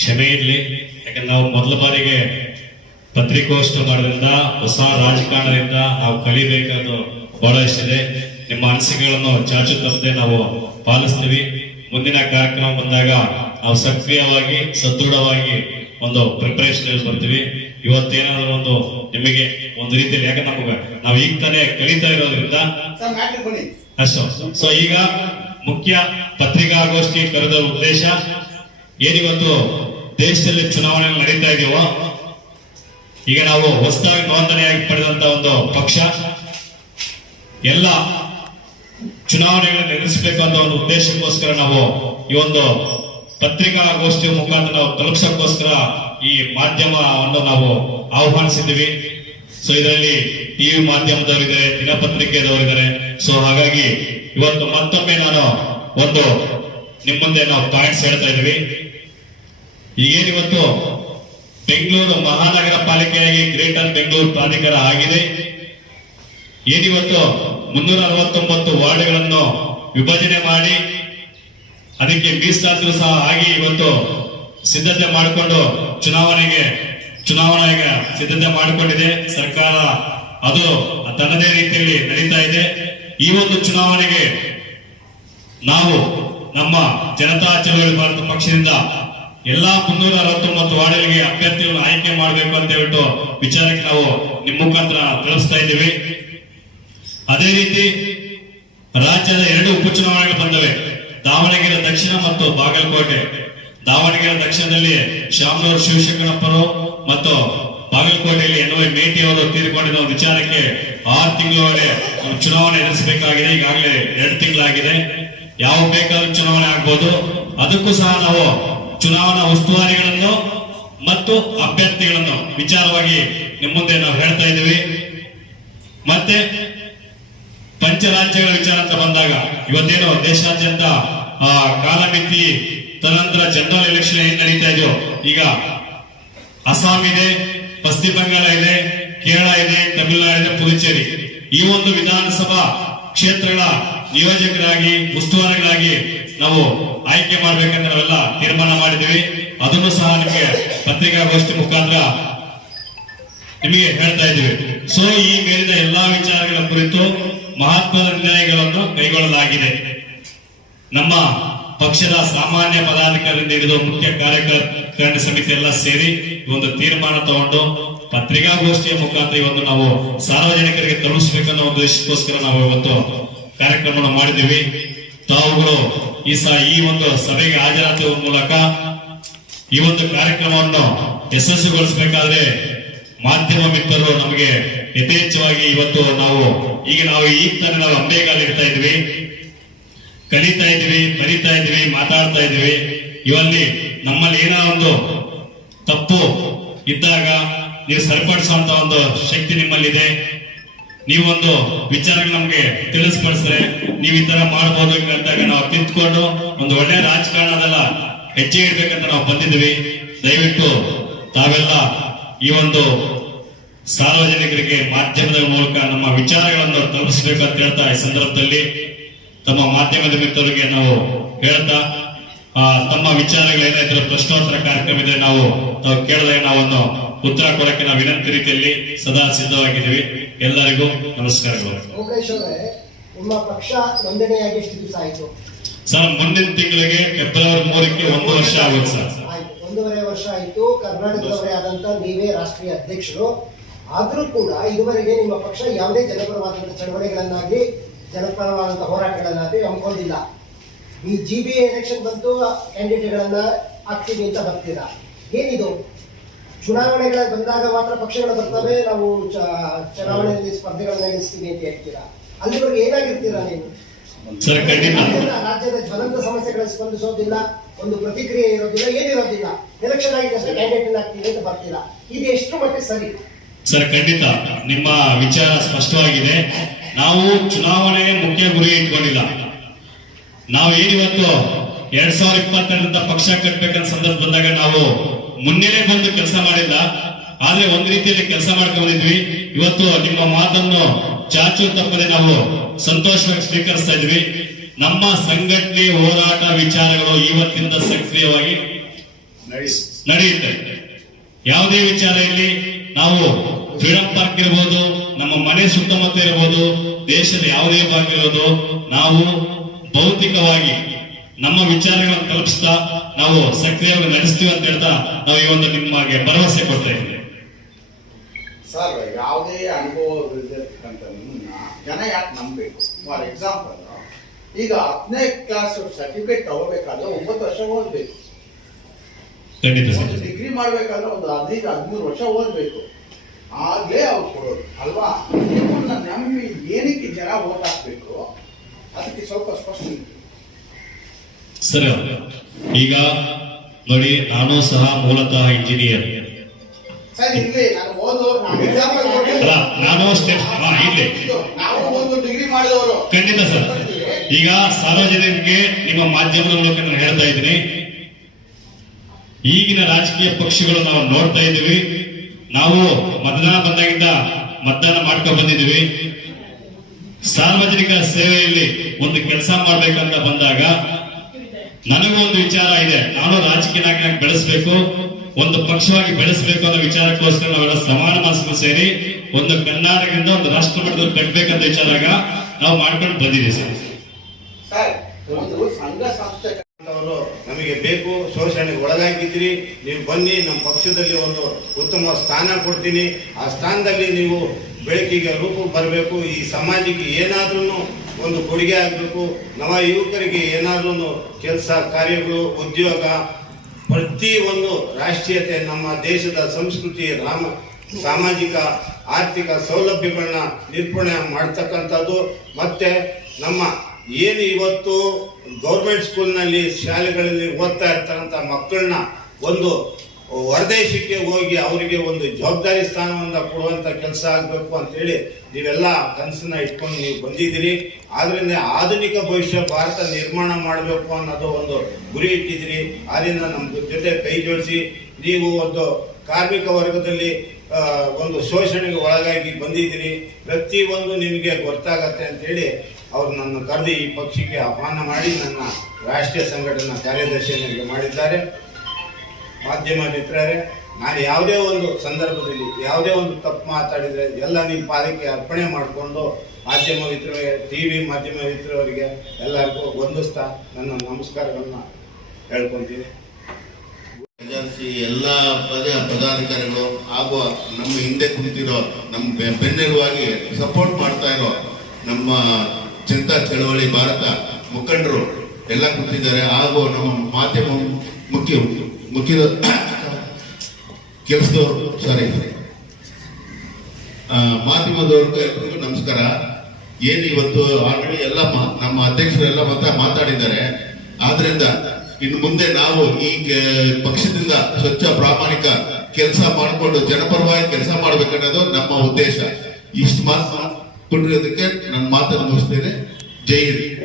ಕ್ಷಮೆ ಇರಲಿ. ಯಾಕಂದ್ರೆ ನಾವು ಮೊದಲ ಬಾರಿಗೆ ಪತ್ರಿಕೋಷ್ಠಿ ಮಾಡೋದ್ರಿಂದ ಹೊಸ ರಾಜಕಾರಣದಿಂದ ನಾವು ಕಲಿಬೇಕಾದ ಬಹಳಷ್ಟಿದೆ. ನಿಮ್ಮ ಅನಿಸಿಕೆಗಳನ್ನು ಚಾಚು ತಪ್ಪದೆ ನಾವು ಪಾಲಿಸ್ತೀವಿ. ಮುಂದಿನ ಕಾರ್ಯಕ್ರಮ ಬಂದಾಗ ನಾವು ಸಕ್ರಿಯವಾಗಿ ಸದೃಢವಾಗಿ ಒಂದು ಪ್ರಿಪರೇಷನ್ ಬರ್ತೀವಿ. ಇವತ್ತೇನಾದ್ರೂ ಒಂದು ನಿಮಗೆ ಒಂದು ರೀತಿಯಲ್ಲಿ, ಯಾಕಂದ್ರೆ ನಮಗೆ ನಾವು ಈಗ ತಾನೇ ಕಲಿತಾ ಇರೋದ್ರಿಂದ ಅಷ್ಟು. ಸೊ ಈಗ ಮುಖ್ಯ ಪತ್ರಿಕಾಗೋಷ್ಠಿ ಕರೆದ ಉದ್ದೇಶ ಏನಿವತ್ತು ದೇಶದಲ್ಲಿ ಚುನಾವಣೆ ನಡೀತಾ ಇದೆಯೋ, ಈಗ ನಾವು ಹೊಸದಾಗಿ ನೋಂದಣಿಯಾಗಿ ಪಡೆದಂತ ಒಂದು ಪಕ್ಷ ಎಲ್ಲ ಚುನಾವಣೆಗಳನ್ನು ಎದುರಿಸಬೇಕು ಅಂತ ಒಂದು ಉದ್ದೇಶಕ್ಕೋಸ್ಕರ ನಾವು ಈ ಒಂದು ಪತ್ರಿಕಾಗೋಷ್ಠಿಯ ಮುಖಾಂತರ ನಾವು ತಲುಪಿಸೋಕ್ಕೋಸ್ಕರ ಈ ಮಾಧ್ಯಮವನ್ನು ನಾವು ಆಹ್ವಾನಿಸಿದ್ದೀವಿ. ಸೊ ಇದರಲ್ಲಿ ಟಿವಿ ಮಾಧ್ಯಮದವರಿದ್ದಾರೆ, ದಿನಪತ್ರಿಕೆದವರಿದ್ದಾರೆ. ಸೊ ಹಾಗಾಗಿ ಇವತ್ತು ಮತ್ತೊಮ್ಮೆ ನಾನು ಒಂದು ನಿಮ್ಮ ಮುಂದೆ ನಾವು ಪಾಯಿಂಟ್ಸ್ ಹೇಳ್ತಾ ಇದ್ದೀವಿ. ಈಗೇನಿವತ್ತು ಬೆಂಗಳೂರು ಮಹಾನಗರ ಪಾಲಿಕೆಯಾಗಿ ಗ್ರೇಟರ್ ಬೆಂಗಳೂರು ಪ್ರಾಧಿಕಾರ ಆಗಿದೆ. ಏನಿವತ್ತು 369 ವಾರ್ಡ್ಗಳನ್ನು ವಿಭಜನೆ ಮಾಡಿ ಅದಕ್ಕೆ ಮೀಸಲಾತಿಯೂ ಸಹ ಆಗಿ ಇವತ್ತು ಸಿದ್ಧತೆ ಮಾಡಿಕೊಂಡು ಚುನಾವಣೆಗೆ ಸಿದ್ಧತೆ ಮಾಡಿಕೊಂಡಿದೆ ಸರ್ಕಾರ. ಅದು ತನ್ನದೇ ರೀತಿಯಲ್ಲಿ ನಡೀತಾ ಇದೆ. ಈ ಒಂದು ಚುನಾವಣೆಗೆ ನಾವು ನಮ್ಮ ಜನತಾ ಚಳವಳಿ ಭಾರತ ಪಕ್ಷದಿಂದ ಎಲ್ಲಾ 369 ವಾರ್ಡ್ಗಳಿಗೆ ಅಭ್ಯರ್ಥಿಗಳನ್ನು ಆಯ್ಕೆ ಮಾಡಬೇಕು ಅಂತ ಹೇಳ್ಬಿಟ್ಟು ವಿಚಾರಕ್ಕೆ ನಾವು ನಿಮ್ಮ ಮುಖಾಂತರ ತಿಳಿಸ್ತಾ ಇದ್ದೀವಿ. ಅದೇ ರೀತಿ ರಾಜ್ಯದ 2 ಉಪಚುನಾವಣೆಗಳು ಬಂದವೆ, ದಾವಣಗೆರೆ ದಕ್ಷಿಣ ಮತ್ತು ಬಾಗಲಕೋಟೆ. ದಾವಣಗೆರೆ ದಕ್ಷಿಣದಲ್ಲಿ ಶಾಮನೂರು ಶಿವಶಂಕರಪ್ಪರು ಮತ್ತು ಬಾಗಲಕೋಟೆಯಲ್ಲಿ NY ಮೇಟಿ ಅವರು ತೀರಿಕೊಂಡಿದ್ದ ವಿಚಾರಕ್ಕೆ 6 ತಿಂಗಳೊಳಗೆ ಚುನಾವಣೆ ಎದುರಿಸಬೇಕಾಗಿದೆ. ಈಗಾಗಲೇ 2 ತಿಂಗಳಾಗಿದೆ. ಯಾವ ಬೇಕಾದ್ರೂ ಚುನಾವಣೆ ಆಗ್ಬೋದು. ಅದಕ್ಕೂ ಸಹ ನಾವು ಚುನಾವಣಾ ಉಸ್ತುವಾರಿಗಳನ್ನು ಮತ್ತು ಅಭ್ಯರ್ಥಿಗಳನ್ನು ವಿಚಾರವಾಗಿ ನಿಮ್ಮ ಮುಂದೆ ನಾವು ಹೇಳ್ತಾ ಇದ್ದೀವಿ. ಮತ್ತೆ ಪಂಚರಾಜ್ಯಗಳ ವಿಚಾರ ಅಂತ ಬಂದಾಗ ಇವತ್ತೇನು ದೇಶಾದ್ಯಂತ ಕಾಲಮಿತಿ ತದನಂತರ ಜನರಲ್ ಎಲೆಕ್ಷನ್ ಏನ್ ನಡೀತಾ ಇದೆಯೋ, ಈಗ ಅಸ್ಸಾಂ ಇದೆ, ಪಶ್ಚಿಮ ಬಂಗಾಳ ಇದೆ, ಕೇರಳ ಇದೆ, ತಮಿಳುನಾಡು ಇದೆ, ಪುದುಚೇರಿ, ಈ ಒಂದು ವಿಧಾನಸಭಾ ಕ್ಷೇತ್ರಗಳ ನಿಯೋಜಕರಾಗಿ ಉಸ್ತುವಾರಿಗಳಾಗಿ ನಾವು ಆಯ್ಕೆ ಮಾಡ್ಬೇಕಂತ ನಾವೆಲ್ಲ ತೀರ್ಮಾನ ಮಾಡಿದ್ದೀವಿ. ಅದನ್ನು ಸಹ ನಿಮಗೆ ಪತ್ರಿಕಾಗೋಷ್ಠಿ ಮುಖಾಂತರ ನಿಮಗೆ ಹೇಳ್ತಾ ಇದ್ದೀವಿ. ಸೊ ಈ ಮೇಲಿನ ಎಲ್ಲಾ ವಿಚಾರಗಳ ಕುರಿತು ಮಹತ್ವದ ನಿರ್ಣಯಗಳನ್ನು ಕೈಗೊಳ್ಳಲಾಗಿದೆ. ನಮ್ಮ ಪಕ್ಷದ ಸಾಮಾನ್ಯ ಪದಾಧಿಕಾರಿಯಿಂದ ಹಿಡಿದು ಮುಖ್ಯ ಕಾರ್ಯಕಾರಿಣಿ ಸಮಿತಿ ಎಲ್ಲ ಸೇರಿ ಒಂದು ತೀರ್ಮಾನ ತಗೊಂಡು ಪತ್ರಿಕಾಗೋಷ್ಠಿಯ ಮುಖಾಂತರ ಇವತ್ತು ನಾವು ಸಾರ್ವಜನಿಕರಿಗೆ ತಲುಪಿಸಬೇಕನ್ನೋ ಉದ್ದೇಶಕ್ಕೋಸ್ಕರ ನಾವು ಇವತ್ತು ಕಾರ್ಯಕ್ರಮವನ್ನು ಮಾಡಿದ್ದೀವಿ. ತಾವುಗಳು ಈ ಒಂದು ಸಭೆಗೆ ಹಾಜರಾಗುವ ಮೂಲಕ ಈ ಒಂದು ಕಾರ್ಯಕ್ರಮವನ್ನು ಯಶಸ್ವಿಗೊಳಿಸಬೇಕಾದ್ರೆ ಮಾಧ್ಯಮ ಮಿತ್ರರು ನಮಗೆ ಯಥೇಚ್ಛವಾಗಿ ಇವತ್ತು ನಾವು ಈಗ ತಾನೇ ನಾವು ಅಂಬೆಗಾಲು ಇಡ್ತಾ ಇದ್ವಿ, ಕಲಿತಾ ಇದ್ವಿ, ಬರಿತಾ ಇದ್ವಿ, ಮಾತಾಡ್ತಾ ಇದ್ವಿ. ಇವಲ್ಲಿ ನಮ್ಮಲ್ಲಿ ಏನೋ ಒಂದು ತಪ್ಪು ಇದ್ದಾಗ ನೀವು ಸರಿಪಡಿಸುವಂತ ಒಂದು ಶಕ್ತಿ ನಿಮ್ಮಲ್ಲಿದೆ. ನೀವೊಂದು ವಿಚಾರ ನಮ್ಗೆ ತಿಳಿಸ್ಪಡಿಸಿದ್ರೆ ನೀವು ಈ ತರ ಮಾಡ್ಬೋದು ಅಂತಾಗ ನಾವು ತಿಂತ್ಕೊಂಡು ಒಂದು ಒಳ್ಳೆ ರಾಜಕಾರಣದಲ್ಲ ಹೆಜ್ಜೆ ಇಡ್ಬೇಕಂತ ನಾವು ಬಂದಿದ್ವಿ. ದಯವಿಟ್ಟು ತಾವೆಲ್ಲ ಈ ಒಂದು ಸಾರ್ವಜನಿಕರಿಗೆ ಮಾಧ್ಯಮದ ಮೂಲಕ ನಮ್ಮ ವಿಚಾರಗಳನ್ನು ತಲುಪಿಸಬೇಕಂತ ಹೇಳ್ತಾ ಈ ಸಂದರ್ಭದಲ್ಲಿ ತಮ್ಮ ಮಾಧ್ಯಮದ ಮಿತ್ರರಿಗೆ ನಾವು ಹೇಳ್ತಾ ತಮ್ಮ ವಿಚಾರಗಳು ಏನಾಯ್ತು ಪ್ರಶ್ನೋತ್ತರ ಕಾರ್ಯಕ್ರಮ ಇದೆ, ನಾವು ಕೇಳಿದಾಗ ನಾವನ್ನು ಉತ್ತರ ಕೊಡಕ್ಕೆ ನಾವು ವಿನಂತಿ ರೀತಿಯಲ್ಲಿ ಸದಾ ಸಿದ್ಧವಾಗಿದ್ದೀವಿ. ಎಲ್ಲರಿಗೂ ನಮಸ್ಕಾರಗಳು. ನಿಮ್ಮ ಪಕ್ಷ ನೋಂದಣಿಯಾಗಿ ಎಷ್ಟು ದಿವಸ ಆಯಿತು ಸರ್? ಮುಂದಿನ ತಿಂಗಳಿಗೆ ಫೆಬ್ರವರಿ 3ಕ್ಕೆ 1 ವರ್ಷ ಆಗುತ್ತೆ ಸರ್. 1.5 ವರ್ಷ ಆಯಿತು. ಕರ್ನಾಟಕದವರೇ ಆದಂತ ನೀವೇ ರಾಷ್ಟ್ರೀಯ ಅಧ್ಯಕ್ಷರು. ಆದ್ರೂ ಕೂಡ ಇದುವರೆಗೆ ನಿಮ್ಮ ಪಕ್ಷ ಯಾವುದೇ ಜನಪರವಾದಂತಹ ಚಳವಳಿಗಳನ್ನಾಗಿ ಜನಪರವಾದಂತಹ ಹೋರಾಟಗಳನ್ನಾಗಿ ಹಮ್ಮಿಕೊಂಡಿಲ್ಲ. ಈ GBA ಎಲೆಕ್ಷನ್ ಬಂತು, ಕ್ಯಾಂಡಿಡೇಟ್ಗಳನ್ನ ಹಾಕ್ತೀವಿ ಅಂತ ಬರ್ತೀರಾ. ಏನಿದು? ಚುನಾವಣೆಗಳ ಬಂದಾಗ ಮಾತ್ರ ಪಕ್ಷಗಳು ಬರ್ತವೆ, ನಾವು ಚುನಾವಣೆಯಲ್ಲಿ ಸ್ಪರ್ಧೆಗಳನ್ನ ನಡೆಸ್ತೀವಿ ಅಂತ ಹೇಳ್ತೀರಾ. ಅಲ್ಲಿವರೆಗೂ ಏನಾಗಿರ್ತೀರಾ ನೀವು? ರಾಜ್ಯದ ಜ್ವಲಂತ ಸಮಸ್ಯೆಗಳಿಗೆ ಸ್ಪಂದಿಸೋದಿಲ್ಲ, ಒಂದು ಪ್ರತಿಕ್ರಿಯೆ ಇರೋದಿಲ್ಲ, ಏನಿರೋದಿಲ್ಲ. ಎಲೆಕ್ಷನ್ ಆಗಿದ್ದಷ್ಟೇ ಕ್ಯಾಂಡಿಡೇಟ್ ಆಗ್ತೀವಿ ಅಂತ ಬರ್ತೀರಾ. ಇದು ಎಷ್ಟು ಮಟ್ಟಿಗೆ ಸರಿ ಸರ್? ಖಂಡಿತ ನಿಮ್ಮ ವಿಚಾರ ಸ್ಪಷ್ಟವಾಗಿದೆ. ನಾವು ಚುನಾವಣೆ ಮುಖ್ಯ ಗುರಿ ಇಟ್ಕೊಂಡಿಲ್ಲ. ನಾವು ಏನಿವತ್ತು 2022 ಪಕ್ಷ ಕಟ್ಟಬೇಕಂತ ಸಂದರ್ಭ ಬಂದಾಗ ನಾವು ಮುನ್ನೆಲೆ ಬಂದು ಕೆಲಸ ಮಾಡಿಲ್ಲ, ಆದ್ರೆ ಒಂದ್ ರೀತಿಯಲ್ಲಿ ಕೆಲಸ ಮಾಡ್ಕೊಂಡಿದ್ವಿ. ಇವತ್ತು ನಿಮ್ಮ ಮಾತನ್ನು ಚಾಚು ತಪ್ಪದೆ ನಾವು ಸಂತೋಷವಾಗಿ ಸ್ವೀಕರಿಸ್ತಾ ಇದ್ವಿ. ನಮ್ಮ ಸಂಘಟನೆ ಹೋರಾಟ ವಿಚಾರಗಳು ಇವತ್ತಿಂದ ಸಕ್ರಿಯವಾಗಿ ನಡೆಯುತ್ತೆ. ಯಾವುದೇ ವಿಚಾರ ಇಲ್ಲಿ ನಾವು ಫ್ರೀಡಂ ಪಾರ್ಕ್ ಇರ್ಬೋದು, ನಮ್ಮ ಮನೆ ಸುತ್ತಮುತ್ತ ಇರ್ಬೋದು, ದೇಶದ ಯಾವುದೇ ಭಾಗ ಇರೋದು, ನಾವು ಭೌತಿಕವಾಗಿ ನಮ್ಮ ವಿಚಾರಗಳನ್ನು ತಲುಪಿಸ್ತಾ ನಾವು ಸಕ್ರಿಯವಾಗಿ ನಡೆಸ್ತೀವಿ ಅಂತ ಹೇಳ್ತಾ ನಾವು ಈ ಒಂದು ನಿಮಗೆ ಭರವಸೆ ಕೊಡ್ತಾ ಇದ್ದೀವಿ. ಸರ್, ಯಾವುದೇ ಅನುಭವ ಇರತಕ್ಕಂಥ ನಿಮ್ಮನ್ನ ಜನ ಯಾಕೆ ನಂಬಬೇಕು? ಫಾರ್ ಎಕ್ಸಾಂಪಲ್, ಈಗ 10ನೇ ಕ್ಲಾಸ್ ಸರ್ಟಿಫಿಕೇಟ್ ತಗೋಬೇಕಾದ್ರೆ 9 ವರ್ಷ ಓದಬೇಕು. ಖಂಡಿತ ಒಂದು ಸರ್. ಡಿಗ್ರಿ ಮಾಡ್ಬೇಕಾದ್ರೆ ಒಂದು 15-13 ವರ್ಷ ಓದಬೇಕು. ಆಗ್ಲೇ ಅವ್ರು ಕೊಡೋದು ಅಲ್ವಾ? ನಿಮ್ಮನ್ನ ನಂಬಿ ಏನಕ್ಕೆ ಜನ ಓಟ್ ಹಾಕ್ಬೇಕು? ಅದಕ್ಕೆ ಸ್ವಲ್ಪ ಸ್ಪಷ್ಟ ಸರ್, ಈಗ ನೋಡಿ, ನಾನು ಸಹ ಮೂಲತಃ ಇಂಜಿನಿಯರ್. ಸರ್, ಇಲ್ಲಿ ನಾನು ಓದೋರು, ನಾನು ಎಕ್ಸಾಂಪಲ್ ಅಲ್ಲ, ನಾನು ಸ್ಟೆಪ್ ಇಲ್ಲಿ ನಾವು ಒಂದು ಡಿಗ್ರಿ ಮಾಡಿದವರು. ಖಂಡಿತ ಸರ್. ಈಗ ಸಾರ್ವಜನಿಕರಿಗೆ ನಿಮ್ಮ ಮಾಧ್ಯಮದ ಮೂಲಕ ನಾನು ಹೇಳ್ತಾ ಇದ್ದೀನಿ, ಈಗಿನ ರಾಜಕೀಯ ಪಕ್ಷಗಳು ನಾವು ನೋಡ್ತಾ ಇದ್ದೀವಿ. ನಾವು ಮತದಾನ ಬಂದಾಗಿಂದ ಮತದಾನ ಮಾಡ್ಕೊಂಡು ಬಂದಿದ್ದೀವಿ. ಸಾರ್ವಜನಿಕ ಸೇವೆಯಲ್ಲಿ ಒಂದು ಕೆಲಸ ಮಾಡ್ಬೇಕಂತ ಬಂದಾಗ ನನಗೂ ಒಂದು ವಿಚಾರ ಇದೆ. ನಾನು ರಾಜಕೀಯ ನಾಯಕನಾಗಿ ಬೆಳೆಸಬೇಕು, ಒಂದು ಪಕ್ಷವಾಗಿ ಬೆಳೆಸಬೇಕು ಅನ್ನೋ ವಿಚಾರಕ್ಕೋಸ್ಕರ ನಾವೆಲ್ಲ ಸಮಾನ ಮನಸ್ಸು ಸೇರಿ ಒಂದು ಕರ್ನಾಟಕದಿಂದ ಒಂದು ರಾಷ್ಟ್ರ ಮಟ್ಟದಲ್ಲಿ ಕಟ್ಟಬೇಕಂತ ವಿಚಾರ ನಾವು ಮಾಡ್ಕೊಂಡು ಬಂದಿದ್ದೀವಿ ಸರ್. ಸರ್, ಒಂದು ಸಂಘ ಸಂಸ್ಥೆ ಅವರು ನಮಗೆ ಬೇಕು, ಶೋಷಣೆಗೆ ಒಳಗಾಗಿದ್ದೀರಿ, ನೀವು ಬನ್ನಿ, ನಮ್ಮ ಪಕ್ಷದಲ್ಲಿ ಒಂದು ಉತ್ತಮ ಸ್ಥಾನ ಕೊಡ್ತೀನಿ, ಆ ಸ್ಥಾನದಲ್ಲಿ ನೀವು ಬೆಳಕಿಗೆ ರೂಪ ಬರಬೇಕು, ಈ ಸಮಾಜಕ್ಕೆ ಏನಾದ್ರೂ ಒಂದು ಕೊಡುಗೆ ಆಗಬೇಕು, ನವ ಯುವಕರಿಗೆ ಏನಾದ್ರೂ ಕೆಲಸ ಕಾರ್ಯಗಳು, ಉದ್ಯೋಗ, ಪ್ರತಿ ಒಂದು ರಾಷ್ಟ್ರೀಯತೆ, ನಮ್ಮ ದೇಶದ ಸಂಸ್ಕೃತಿ, ಸಾಮಾಜಿಕ ಆರ್ಥಿಕ ಸೌಲಭ್ಯಗಳನ್ನ ನಿರೂಪಣೆ ಮಾಡ್ತಕ್ಕಂಥದ್ದು. ಮತ್ತೆ ನಮ್ಮ ಏನು ಇವತ್ತು ಗೌರ್ಮೆಂಟ್ ಸ್ಕೂಲ್ನಲ್ಲಿ ಶಾಲೆಗಳಲ್ಲಿ ಓದ್ತಾ ಇರ್ತಕ್ಕಂಥ ಮಕ್ಕಳನ್ನ ಒಂದು ಹೊರದೇಶಕ್ಕೆ ಹೋಗಿ ಅವರಿಗೆ ಒಂದು ಜವಾಬ್ದಾರಿ ಸ್ಥಾನವನ್ನ ಕೊಡುವಂತ ಕೆಲಸ ಆಗಬೇಕು ಅಂತೇಳಿ ನೀವೆಲ್ಲ ಕನಸನ್ನ ಇಟ್ಕೊಂಡು ನೀವು ಬಂದಿದ್ದೀರಿ. ಆದ್ರಿಂದ ಆಧುನಿಕ ಭವಿಷ್ಯ ಭಾರತ ನಿರ್ಮಾಣ ಮಾಡಬೇಕು ಅನ್ನೋದು ಒಂದು ಗುರಿ ಇಟ್ಟಿದ್ದೀರಿ. ಆದ್ರಿಂದ ನಮ್ಮ ಜೊತೆ ಕೈ ಜೋಡಿಸಿ, ನೀವು ಒಂದು ಕಾರ್ಮಿಕ ವರ್ಗದಲ್ಲಿ ಒಂದು ಶೋಷಣೆಗೆ ಒಳಗಾಗಿ ಬಂದಿದ್ದೀರಿ, ಪ್ರತಿಯೊಂದು ನಿಮಗೆ ಗೊತ್ತಾಗತ್ತೆ ಅಂತೇಳಿ ಅವರು ನನ್ನ ಕರೆದು ಈ ಪಕ್ಷಕ್ಕೆ ಆಹ್ವಾನ ಮಾಡಿ ನನ್ನ ರಾಷ್ಟ್ರೀಯ ಸಂಘಟನಾ ಕಾರ್ಯದರ್ಶಿಯಾಗಿ ಮಾಡಿದ್ದಾರೆ. ಮಾಧ್ಯಮ ಮಿತ್ರರೇ, ನಾನು ಯಾವುದೇ ಒಂದು ಸಂದರ್ಭದಲ್ಲಿ ಯಾವುದೇ ಒಂದು ತಪ್ಪು ಮಾತಾಡಿದರೆ ಎಲ್ಲ ನಿಮ್ಮ ಪಾದಕ್ಕೆ ಅರ್ಪಣೆ ಮಾಡಿಕೊಂಡು ಮಾಧ್ಯಮ ಮಿತ್ರರಿಗೆ, ಟಿವಿ ಮಾಧ್ಯಮ ಮಿತ್ರರಿಗೆ ಎಲ್ಲರಿಗೂ ಹೊಂದಿಸ್ತಾ ನನ್ನ ನಮಸ್ಕಾರಗಳನ್ನ ಹೇಳ್ಕೊಂತೀನಿ. ಏಜೆನ್ಸಿ ಎಲ್ಲ ಪದಾಧಿಕಾರಿಗಳು ಹಾಗೂ ನಮ್ಮ ಹಿಂದೆ ಕುಳಿತಿರೋ ನಮ್ಮ ಬೆನ್ನೆಲುವಾಗಿ ಸಪೋರ್ಟ್ ಮಾಡ್ತಾ ಇರೋ ನಮ್ಮ ಜನತಾ ಚಳವಳಿ ಭಾರತ ಮುಖಂಡರು ಎಲ್ಲ ಕೂತಿದ್ದಾರೆ. ಹಾಗೂ ನಮ್ಮ ಮಾಧ್ಯಮ ಮುಖ್ಯ ಕೆಲಸದವರು ಮಾಧ್ಯಮದವ್ರಿಗೂ ನಮಸ್ಕಾರ. ಏನು ಇವತ್ತು ಆಲ್ರೆಡಿ ಎಲ್ಲ ನಮ್ಮ ಅಧ್ಯಕ್ಷರೆಲ್ಲ ಮಾತಾಡಿದ್ದಾರೆ. ಆದ್ರಿಂದ ಇನ್ನು ಮುಂದೆ ನಾವು ಈ ಪಕ್ಷದಿಂದ ಸ್ವಚ್ಛ ಪ್ರಾಮಾಣಿಕ ಕೆಲಸ ಮಾಡಿಕೊಂಡು ಜನಪರವಾಗಿ ಕೆಲಸ ಮಾಡ್ಬೇಕನ್ನೋದು ನಮ್ಮ ಉದ್ದೇಶ. ಇಷ್ಟು ಮಾತು ಕೊಟ್ಟಿರೋದಕ್ಕೆ ನನ್ನ ಮಾತನ್ನು ಮುಗಿಸ್ತೇನೆ. ಜೈ ಹಿಂದ್.